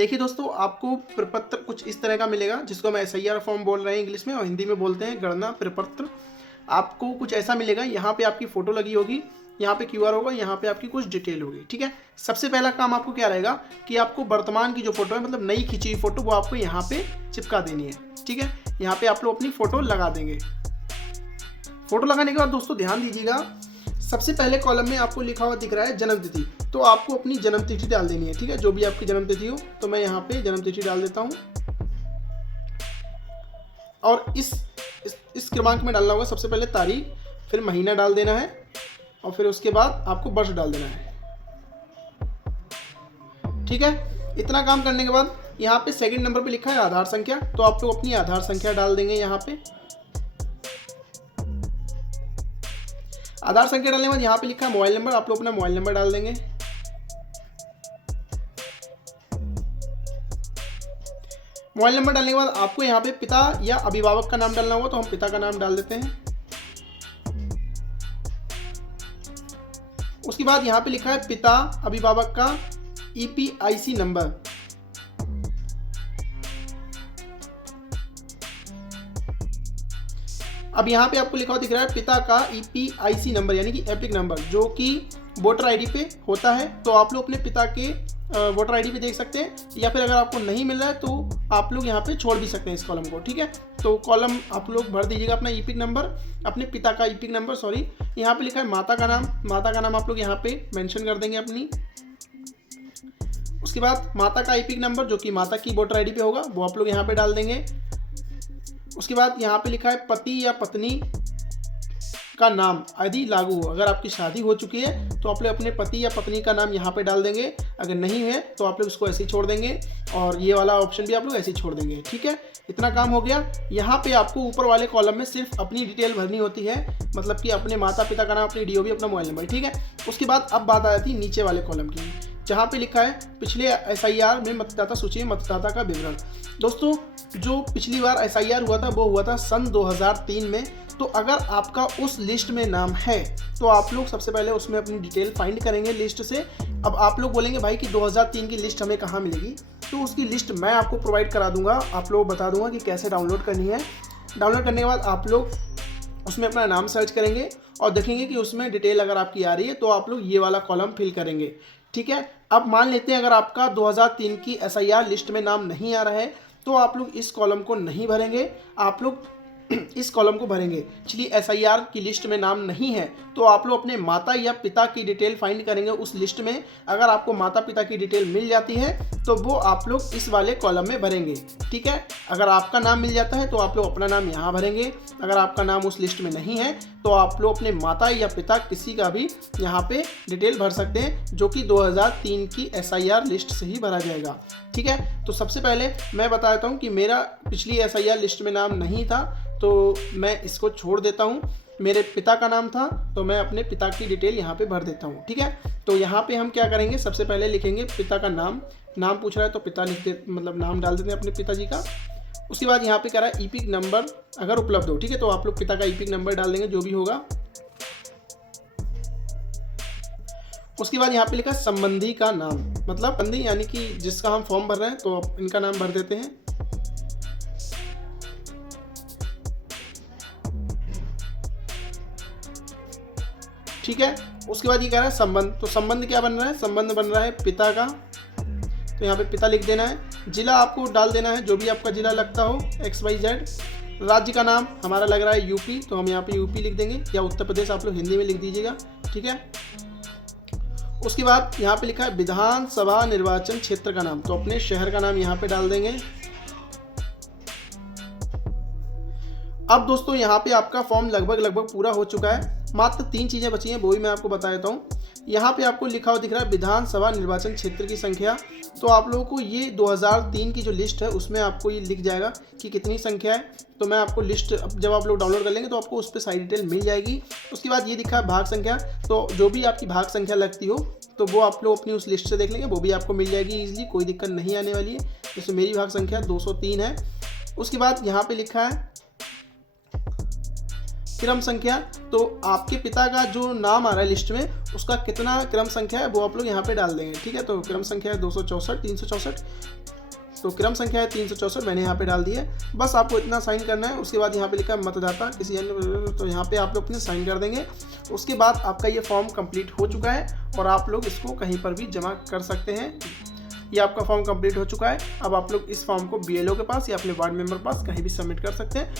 देखिए दोस्तों, आपको प्रपत्र कुछ इस तरह का मिलेगा, जिसको हम SIR फॉर्म बोल रहे हैं इंग्लिश में, और हिंदी में बोलते हैं गणना प्रपत्र। आपको कुछ ऐसा मिलेगा, यहाँ पे आपकी फ़ोटो लगी होगी, यहाँ पे QR होगा, यहाँ पे आपकी कुछ डिटेल होगी। ठीक है, सबसे पहला काम आपको क्या रहेगा कि आपको वर्तमान की जो फोटो है, मतलब नई खींची हुई फोटो, वो आपको यहाँ पे चिपका देनी है। ठीक है, यहाँ पे आप लोग अपनी फ़ोटो लगा देंगे। फ़ोटो लगाने के बाद दोस्तों ध्यान दीजिएगा, सबसे पहले कॉलम में आपको लिखा हुआ दिख रहा है जन्म तिथि, तो आपको अपनी जन्म तिथि डाल देनी है। ठीक है, जो भी आपकी जन्म तिथि हो, तो मैं यहाँ पे जन्म तिथि डाल देता हूँ। और इस क्रमांक में डालना होगा, सबसे पहले तारीख, फिर महीना डाल देना है, और फिर उसके बाद आपको वर्ष डाल देना है। ठीक है, इतना काम करने के बाद यहाँ पे सेकंड नंबर पे लिखा है आधार संख्या, तो आप लोग अपनी आधार संख्या डाल देंगे। यहाँ पे आधार संख्या डालने के बाद यहाँ पे लिखा है मोबाइल नंबर, आप लोग अपना मोबाइल नंबर डाल देंगे। मोबाइल नंबर डालने के बाद आपको यहाँ पे पिता या अभिभावक का नाम डालना होगा, तो हम पिता का नाम डाल देते हैं। उसके बाद यहाँ पे लिखा है पिता अभिभावक का EPIC नंबर, अब यहाँ पे आपको लिखा हुआ दिख रहा है पिता का EPIC नंबर, यानी कि एपिक नंबर, जो कि वोटर ID पे होता है। तो आप लोग अपने पिता के वोटर ID पे देख सकते हैं, या फिर अगर आपको नहीं मिल रहा है तो आप लोग यहाँ पे छोड़ भी सकते हैं इस कॉलम को। ठीक है, तो कॉलम आप लोग भर दीजिएगा अपना EPIC नंबर, अपने पिता का EPIC नंबर, सॉरी। यहाँ पे लिखा है माता का नाम, माता का नाम आप लोग यहाँ पे मेंशन कर देंगे अपनी। उसके बाद माता का EPIC नंबर, जो कि माता की वोटर ID पे होगा, वो आप लोग यहाँ पे डाल देंगे। उसके बाद यहाँ पे लिखा है पति या पत्नी का नाम यदि लागू हो, अगर आपकी शादी हो चुकी है तो आप लोग अपने पति या पत्नी का नाम यहाँ पे डाल देंगे, अगर नहीं है तो आप लोग इसको ऐसे ही छोड़ देंगे, और ये वाला ऑप्शन भी आप लोग ऐसे ही छोड़ देंगे। ठीक है, इतना काम हो गया। यहाँ पे आपको ऊपर वाले कॉलम में सिर्फ अपनी डिटेल भरनी होती है, मतलब कि अपने माता पिता का नाम, अपनी DOB, अपना मोबाइल नंबर। ठीक है, उसके बाद अब बात आ जाती है नीचे वाले कॉलम की, जहाँ पे लिखा है पिछले SIR में मतदाता सूची में मतदाता का विवरण। दोस्तों, जो पिछली बार SIR हुआ था वो हुआ था सन 2003 में, तो अगर आपका उस लिस्ट में नाम है तो आप लोग सबसे पहले उसमें अपनी डिटेल फाइंड करेंगे लिस्ट से। अब आप लोग बोलेंगे भाई कि 2003 की लिस्ट हमें कहाँ मिलेगी, तो उसकी लिस्ट मैं आपको प्रोवाइड करा दूंगा, आप लोग बता दूंगा कि कैसे डाउनलोड करनी है। डाउनलोड करने के बाद आप लोग उसमें अपना नाम सर्च करेंगे और देखेंगे कि उसमें डिटेल अगर आपकी आ रही है तो आप लोग ये वाला कॉलम फिल करेंगे। ठीक है, अब मान लेते हैं अगर आपका 2003 की SIR लिस्ट में नाम नहीं आ रहा है तो आप लोग इस कॉलम को नहीं भरेंगे, आप लोग इस कॉलम को भरेंगे। चलिए SIR की लिस्ट में नाम नहीं है तो आप लोग अपने माता या पिता की डिटेल फाइंड करेंगे उस लिस्ट में। अगर आपको माता पिता की डिटेल मिल जाती है तो वो आप लोग इस वाले कॉलम में भरेंगे। ठीक है, अगर आपका नाम मिल जाता है तो आप लोग अपना नाम यहाँ भरेंगे, अगर आपका नाम उस लिस्ट में नहीं है तो आप लोग अपने माता या पिता किसी का भी यहाँ पे डिटेल भर सकते हैं, जो कि 2003 की SIR लिस्ट से ही भरा जाएगा। ठीक है, तो सबसे पहले मैं बता देता हूँ कि मेरा पिछली SIR लिस्ट में नाम नहीं था तो मैं इसको छोड़ देता हूँ। मेरे पिता का नाम था तो मैं अपने पिता की डिटेल यहाँ पे भर देता हूँ। ठीक है, तो यहाँ पे हम क्या करेंगे, सबसे पहले लिखेंगे पिता का नाम, नाम पूछ रहा है तो पिता लिख दे, मतलब नाम डाल देते हैं अपने पिताजी का। उसके बाद यहाँ पे कह रहा है EPIC नंबर अगर उपलब्ध हो। ठीक है, तो आप लोग पिता का EPIC नंबर डाल देंगे जो भी होगा। उसके बाद यहाँ पे लिखा संबंधी का नाम, मतलब संबंधी यानी कि जिसका हम फॉर्म भर रहे हैं, तो इनका नाम भर देते हैं। ठीक है, उसके बाद ये कह रहा है संबंध, तो संबंध क्या बन रहा है, संबंध बन रहा है पिता का, तो यहाँ पे पिता लिख देना है। जिला आपको डाल देना है जो भी आपका जिला लगता हो, XYZ। राज्य का नाम हमारा लग रहा है UP, तो हम यहाँ पे UP लिख देंगे, या उत्तर प्रदेश आप लोग हिंदी में लिख दीजिएगा। ठीक है, उसके बाद यहाँ पे लिखा है विधानसभा निर्वाचन क्षेत्र का नाम, तो अपने शहर का नाम यहाँ पे डाल देंगे। अब दोस्तों यहाँ पे आपका फॉर्म लगभग पूरा हो चुका है, मात्र 3 चीज़ें बची हैं, वो भी मैं आपको बता देता हूँ। यहाँ पे आपको लिखा हुआ दिख रहा है विधानसभा निर्वाचन क्षेत्र की संख्या, तो आप लोगों को ये 2003 की जो लिस्ट है उसमें आपको ये लिख जाएगा कि कितनी संख्या है। तो मैं आपको लिस्ट जब आप लोग डाउनलोड कर लेंगे तो आपको उस पर सारी डिटेल मिल जाएगी। उसके बाद ये दिखा है भाग संख्या, तो जो भी आपकी भाग संख्या लगती हो तो वो आप लोग अपनी उस लिस्ट से देख लेंगे, वो भी आपको मिल जाएगी ईजिली, कोई दिक्कत नहीं आने वाली है। जैसे मेरी भाग संख्या 203 है। उसके बाद यहाँ पे लिखा है क्रम संख्या, तो आपके पिता का जो नाम आ रहा है लिस्ट में उसका कितना क्रम संख्या है वो आप लोग यहाँ पे डाल देंगे। ठीक है, तो क्रम संख्या है 264 364, तो क्रम संख्या है 364 मैंने यहाँ पे डाल दी है। बस आपको इतना साइन करना है। उसके बाद यहाँ पे लिखा है मतदाता किसी अन्य, तो यहाँ पे आप लोग अपने साइन कर देंगे। उसके बाद आपका ये फॉर्म कंप्लीट हो चुका है और आप लोग इसको कहीं पर भी जमा कर सकते हैं। ये आपका फॉर्म कंप्लीट हो चुका है। अब आप लोग इस फॉर्म को BLO के पास या अपने वार्ड मेंबर के पास कहीं भी सबमिट कर सकते हैं।